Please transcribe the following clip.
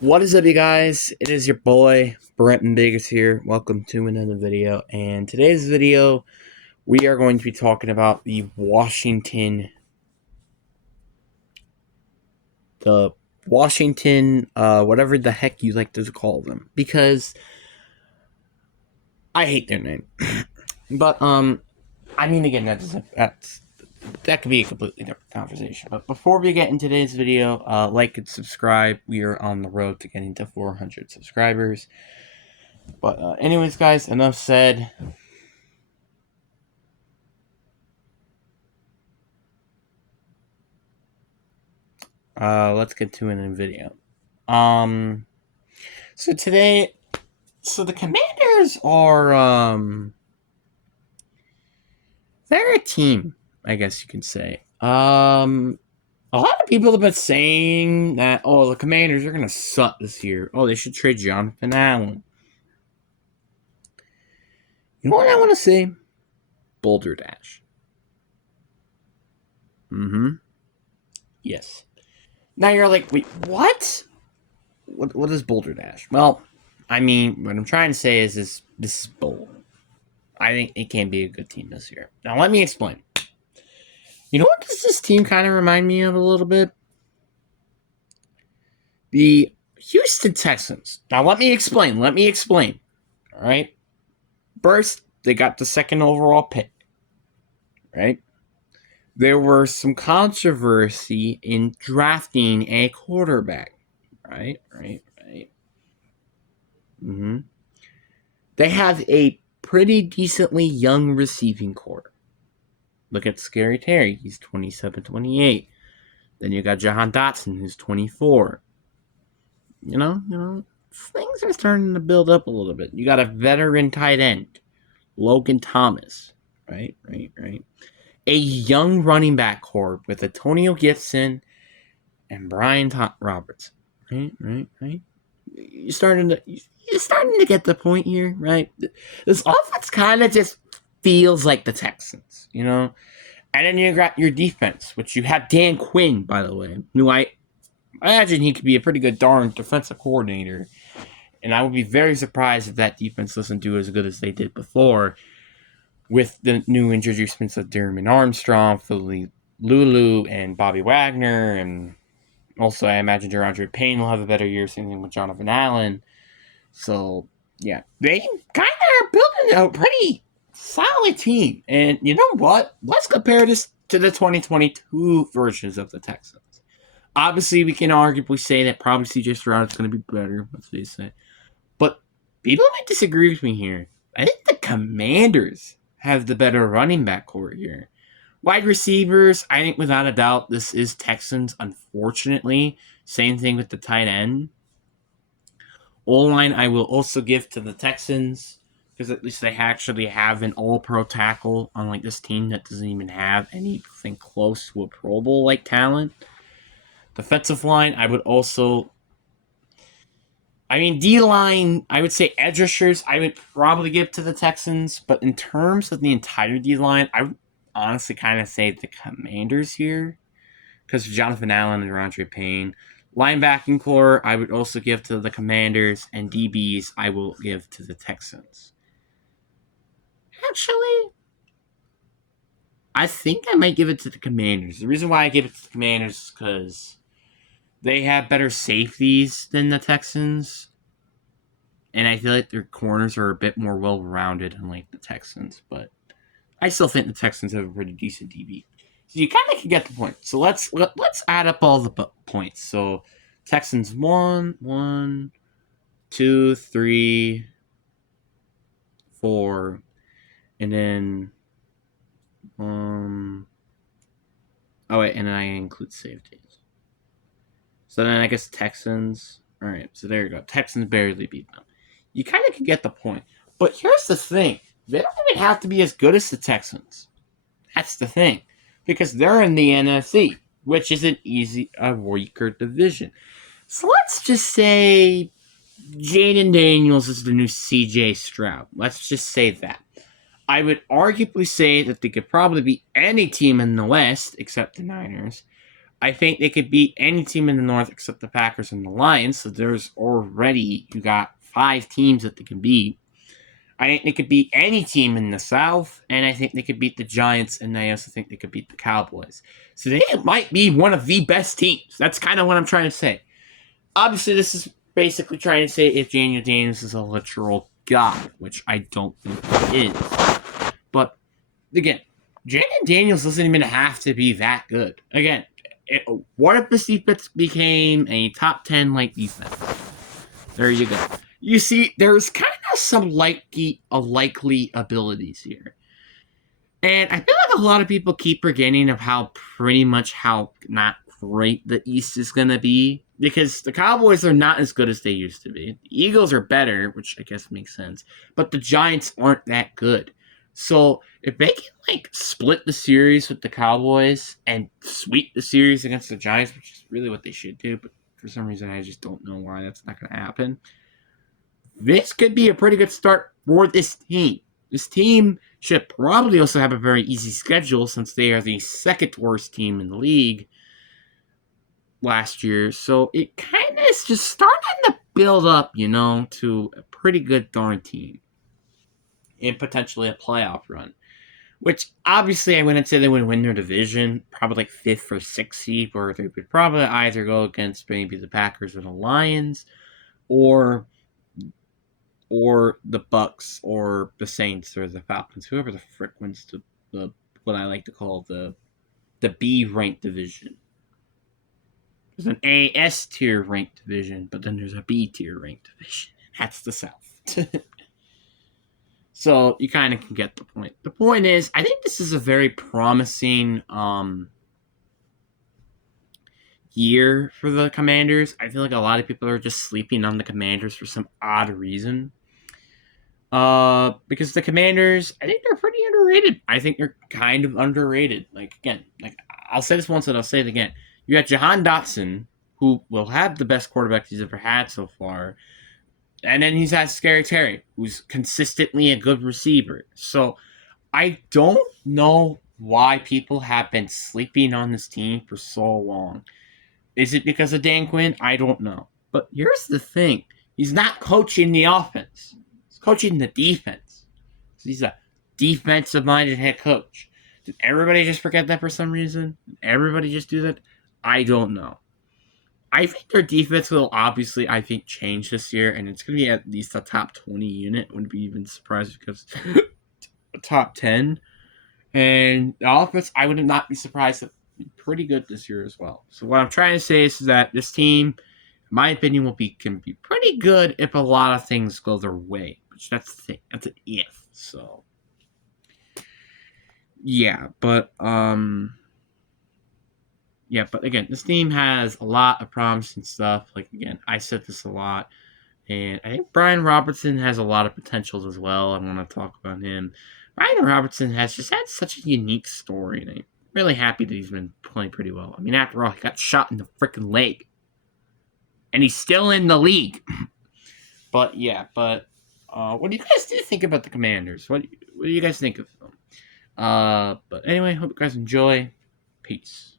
What is up, you guys? It is your boy Brenton Biggers here. Welcome to another video. And today's video, we are going to be talking about the Washington, whatever the heck you like to call them, because I hate their name. But I mean, again, that could be a completely different conversation. But before we get into today's video, like and subscribe. We are on the road to getting to 400 subscribers. But anyways, guys, enough said. Let's get to it in video. So today, the Commanders are, they're a team, I guess you can say. A lot of people have been saying that, oh, the Commanders are gonna suck this year. Oh, they should trade Jonathan Allen. You know what I want to say? Boulder Dash. Yes. Now you're like, wait, what? What is Boulder Dash? Well, I mean, what I'm trying to say is this is bold. I think it can be a good team this year. Now, let me explain. You know what does this team kind of remind me of a little bit? The Houston Texans. Now, let me explain. All right. First, they got the second overall pick. Right. There was some controversy in drafting a quarterback. Right. They have a pretty decently young receiving core. Look at Scary Terry. He's 27, 28. Then you got Jahan Dotson, who's 24. You know, things are starting to build up a little bit. You got a veteran tight end, Logan Thomas, right? A young running back core with Antonio Gibson and Brian Roberts, right. You're starting to get the point here, right? This offense kind of just feels like the Texans, you know. And then you got your defense, which you have Dan Quinn, by the way, who I imagine he could be a pretty good darn defensive coordinator. And I would be very surprised if that defense doesn't do as good as they did before with the new introducements of Darren Armstrong, Philly Lulu, and Bobby Wagner. And also, I imagine DeAndre Payne will have a better year, same thing with Jonathan Allen. So, yeah, they kind of are building a pretty solid team. And you know what? Let's compare this to the 2022 versions of the Texans. Obviously, we can arguably say that probably CJ Stroud is going to be better, let's face it. But people might disagree with me here. I think the Commanders have the better running back core here. Wide receivers, I think without a doubt, this is Texans, unfortunately. Same thing with the tight end. O-line, I will also give to the Texans, because at least they actually have an all-pro tackle, unlike this team that doesn't even have anything close to a Pro Bowl-like talent. Defensive line, I would also... D-line, I would say edge rushers, I would probably give to the Texans, but in terms of the entire D-line, I would honestly kind of say the Commanders here, because of Jonathan Allen and DeAndre Payne. Linebacking core, I would also give to the Commanders, and DBs, I will give to the Texans. Actually, I think I might give it to the Commanders. The reason why I give it to the Commanders is because they have better safeties than the Texans, and I feel like their corners are a bit more well-rounded, unlike the Texans, but I still think the Texans have a pretty decent DB. So you kind of can get the point. So let's add up all the points. So Texans 1, 2, 3, 4, and then and then I include safeties. So then I guess Texans. All right, so there you go. Texans barely beat them. You kind of can get the point. But here's the thing: they don't even have to be as good as the Texans. That's the thing, because they're in the NFC, which is a weaker division. So let's just say Jaden Daniels is the new CJ Stroud. Let's just say that. I would arguably say that they could probably beat any team in the West except the Niners. I think they could beat any team in the North except the Packers and the Lions. So there's already, you got 5 teams that they can beat. I think they could beat any team in the South, and I think they could beat the Giants, and I also think they could beat the Cowboys. So they might be one of the best teams. That's kind of what I'm trying to say. Obviously, this is basically trying to say if Daniel Daniels is a literal god, which I don't think he is. But again, Daniel Daniels doesn't even have to be that good. Again, what if this defense became a top 10 like defense? There you go. You see, there's kind of some likely abilities here. And I feel like a lot of people keep forgetting of how not great the East is going to be. Because the Cowboys are not as good as they used to be. The Eagles are better, which I guess makes sense. But the Giants aren't that good. So if they can split the series with the Cowboys and sweep the series against the Giants, which is really what they should do, but for some reason I just don't know why that's not going to happen. This could be a pretty good start for this team. This team should probably also have a very easy schedule since they are the second worst team in the league last year. So it kind of is just starting to build up, to a pretty good darn team. And potentially a playoff run. Which, obviously, I wouldn't say they would win their division. Probably 5th or 6th seed, or they would probably either go against maybe the Packers or the Lions, or the Bucks, or the Saints, or the Falcons, whoever the frick wins the what I like to call the B-ranked division. There's an A-S tier ranked division, but then there's a B-tier ranked division. That's the South. So you kind of can get the point. The point is, I think this is a very promising year for the Commanders. I feel like a lot of people are just sleeping on the Commanders for some odd reason. Because the Commanders, I think they're pretty underrated. I think they're kind of underrated. I'll say this once and I'll say it again. You got Jahan Dotson, who will have the best quarterback he's ever had so far. And then he's got Scary Terry, who's consistently a good receiver. So I don't know why people have been sleeping on this team for so long. Is it because of Dan Quinn? I don't know. But here's the thing. He's not coaching the offense. He's coaching the defense. So he's a defensive-minded head coach. Did everybody just forget that for some reason? Did everybody just do that? I don't know. I think their defense will obviously, change this year, and it's going to be at least a top 20 unit. Wouldn't be even surprised because top 10. And the offense, I would not be surprised to be pretty good this year as well. So what I'm trying to say is that this team, in my opinion, can be pretty good if a lot of things go their way. Which that's the thing. That's an if. So yeah, but again, this team has a lot of promising stuff. Again, I said this a lot. And I think Brian Robertson has a lot of potentials as well. I want to talk about him. Brian Robertson has just had such a unique story. And I'm really happy that he's been playing pretty well. I mean, after all, he got shot in the freaking leg. And he's still in the league. But what do you guys think about the Commanders? What do you guys think of them? But anyway, hope you guys enjoy. Peace.